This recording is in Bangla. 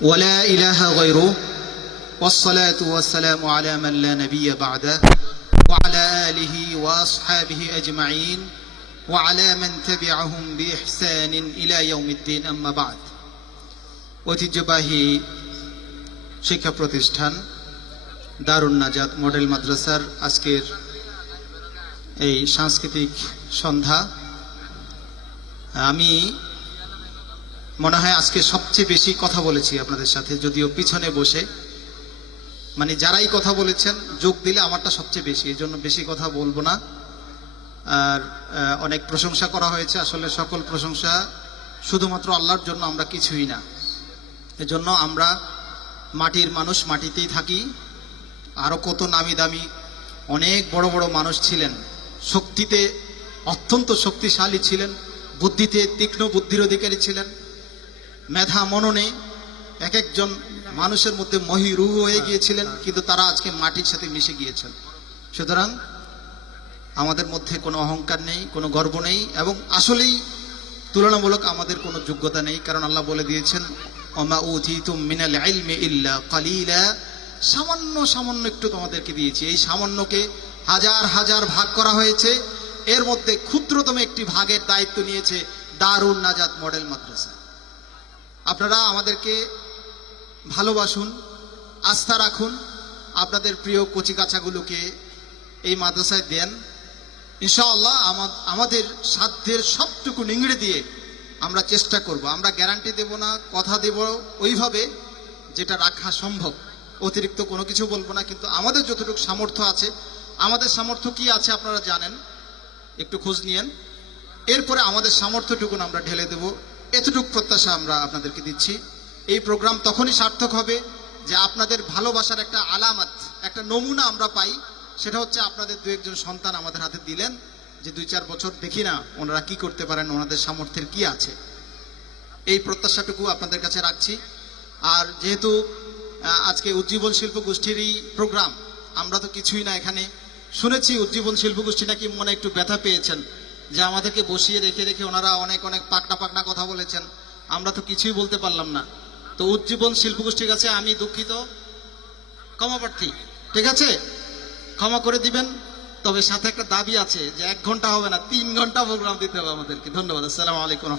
ولا إله غيره والصلاة والسلام على من لا نبي بعده وعلى آله وأصحابه أجمعين وعلى من تبعهم بإحسان إلى يوم الدين أما بعد ঐতিহ্যবাহী শিক্ষা প্রতিষ্ঠান দারুন নাজাত মডেল মাদ্রাসার আজকের এই সাংস্কৃতিক সন্ধ্যা আমি মনে হয় আজকে সবচেয়ে বেশি কথা বলেছি আপনাদের সাথে, যদিও পিছনে বসে মানে যারাই কথা বলেছেন যোগ দিলে আমারটা সবচেয়ে বেশি, এই জন্য বেশি কথা বলবো না। আর অনেক প্রশংসা করা হয়েছে, আসলে সকল প্রশংসা শুধুমাত্র আল্লাহর জন্য, আমরা কিছুই না। এজন্য আমরা মাটির মানুষ, মাটিতেই থাকি। আরো কত নামি দামি অনেক বড় বড় মানুষ ছিলেন, শক্তিতে অত্যন্ত শক্তিশালী ছিলেন, বুদ্ধিতে তীক্ষ্ণ বুদ্ধির অধিকারী ছিলেন, মেধা মননে এক একজন মানুষের মধ্যে মহিরুহ হয়ে গিয়েছিলেন, কিন্তু তারা আজকে মাটির সাথে মিশে গিয়েছেন। সুতরাং আমাদের মধ্যে কোনো অহংকার নেই, কোনো গর্ব নেই, এবং আসলেই তুলনামূলক আমাদের কোনো যোগ্যতা নেই, কারণ আল্লাহ বলে দিয়েছেন ওমা উতিতুম মিনাল ইলমি ইল্লা কালিলা, সামান্য সামান্য একটু তোমাদেরকে দিয়েছি। এই সামান্যকে হাজার হাজার ভাগ করা হয়েছে, এর মধ্যে ক্ষুদ্রতম একটি ভাগের দায়িত্ব নিয়েছে দারুন নাজাত মডেল মাদ্রাসা। আপনারা আমাদেরকে ভালোবাসুন, আস্থা রাখুন, আপনাদের প্রিয় কচিকাচাগুলোকে এই মাদ্রাসায় দেন। ইনশাআল্লাহ আমাদের সাধ্যের সবটুকু নিংড়ে দিয়ে আমরা চেষ্টা করব। আমরা গ্যারান্টি দেব না, কথা দেব ওইভাবে যেটা রাখা সম্ভব, অতিরিক্ত কোনো কিছু বলবো না, কিন্তু আমাদের যতটুকু সামর্থ্য আছে, আমাদের সামর্থ্য কি আছে আপনারা জানেন, একটু খোঁজ নিয়েন, এরপরে আমাদের সামর্থ্যটুকু আমরা ঢেলে দেব, এতটুকু প্রত্যাশা আমরা আপনাদেরকে দিচ্ছি। এই প্রোগ্রাম তখনই সার্থক হবে যে আপনাদের ভালোবাসার একটা আলামত, একটা নমুনা আমরা পাই, সেটা হচ্ছে আপনাদের দু একজন সন্তান আমাদের হাতে দিলেন, যে 2-4 বছর দেখি না ওনারা কি করতে পারেন, ওনাদের সামর্থ্যের কি আছে, এই প্রত্যাশাটুকু আপনাদের কাছে রাখছি। আর যেহেতু আজকে উজ্জীবন শিল্প গোষ্ঠীরই প্রোগ্রাম, আমরা তো কিছুই না এখানে। শুনেছি উজ্জীবন শিল্প গোষ্ঠী নাকি মনে একটু ব্যথা পেয়েছেন যে আমাদেরকে বসিয়ে রেখে রেখে ওনারা অনেক অনেক পাকনা পাকনা কথা বলেছেন, আমরা তো কিছুই বলতে পারলাম না। তো উজ্জীবন শিল্প গোষ্ঠীর কাছে আমি দুঃখিত, ক্ষমাপ্রার্থী, ঠিক আছে, ক্ষমা করে দিবেন। তবে সাথে একটা দাবি আছে যে 1 ঘন্টা হবে না, 3 ঘন্টা প্রোগ্রাম দিতে হবে আমাদেরকে। ধন্যবাদ। আসসালামু আলাইকুম।